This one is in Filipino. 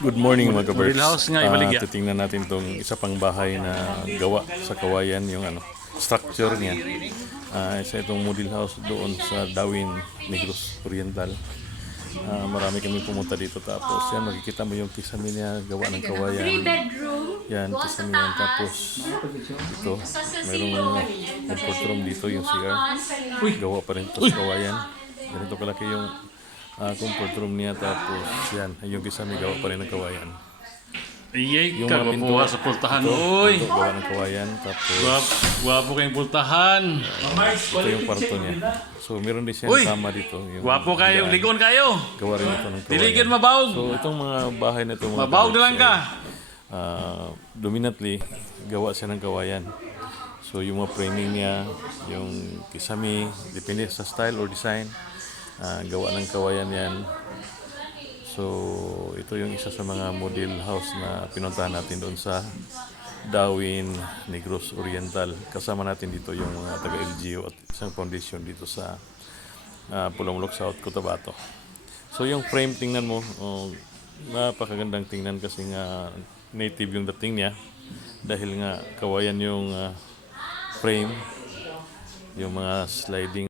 Good morning mga kabers. Model house nga ibaligya. Titingnan natin tong isa pang bahay na gawa sa kawayan, yung structure niya. Isa itong model house doon sa Dawin, Negros Oriental. Marami kami pumunta dito, tapos yan, makikita mo yung kisame niya, gawa ng kawayan. 3-bedroom. Yan, kisame yan. Tapos ito, mayroong comfort room dito, yung CR. Gawa pa rin ito sa kawayan. Ganito kalaki yung comfort room niya. Tapos yan, yung kisame gawa pa rin ng kawayan. Iyay, Yung mga pinto kagapuha sa pultahan. ito, Uy, ito gawa ng kawayan. Tapos gwapo kayong pultahan. ito yung kwarto niya. So meron din siyang Uy, kama dito. Yung gwapo kayo, higaan. ligon kayo. Gawa rin ito ng kawayan. Diligid mabawog. So itong mga bahay na ito, mga Mabawog na lang ka. dominantly gawa siya ng kawayan. So yung mga framing niya, yung kisame, depende sa style or design, gawa ng kawayan yan. So ito yung isa sa mga model house na pinuntahan natin doon sa Dawin, Negros Oriental. Kasama natin dito yung mga taga-LGU at isang foundation dito sa Pulongolok, South Cotabato. So yung frame, tingnan mo, napakagandang tingnan kasi nga native yung dating niya, dahil nga kawayan yung frame, yung mga sliding